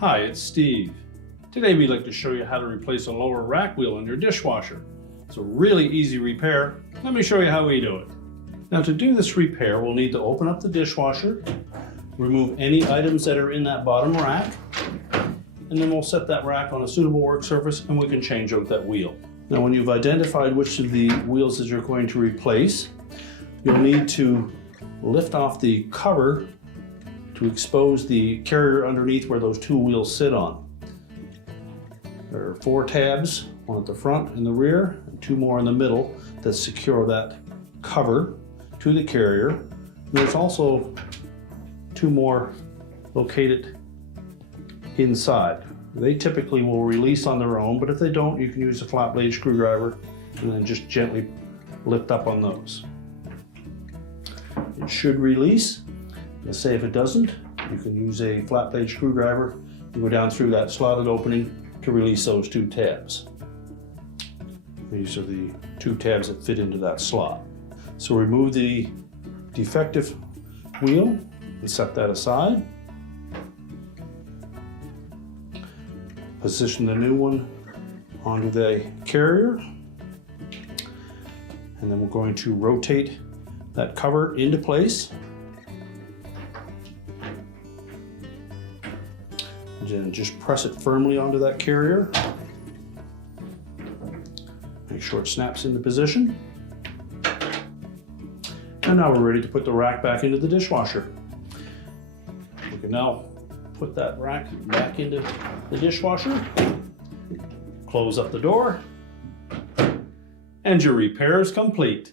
Hi, it's Steve. Today we'd like to show you how to replace a lower rack wheel on your dishwasher. It's a really easy repair. Let me show you how we do it. Now to do this repair, we'll need to open up the dishwasher, remove any items that are in that bottom rack, and then we'll set that rack on a suitable work surface and we can change out that wheel. Now when you've identified which of the wheels that you're going to replace, you'll need to lift off the cover to expose the carrier underneath where those two wheels sit on. There are 4 tabs, one at the front and the rear, and 2 more in the middle that secure that cover to the carrier. And there's also 2 more located inside. They typically will release on their own, but if they don't, you can use a flat blade screwdriver and then just gently lift up on those. It should release. Let's say if it doesn't, you can use a flat blade screwdriver and go down through that slotted opening to release those 2 tabs. These are the 2 tabs that fit into that slot. So remove the defective wheel and set that aside. Position the new one onto the carrier. And then we're going to rotate that cover into place. And just press it firmly onto that carrier. Make sure it snaps into position. And now we're ready to put the rack back into the dishwasher. We can now put that rack back into the dishwasher, close up the door, and your repair is complete.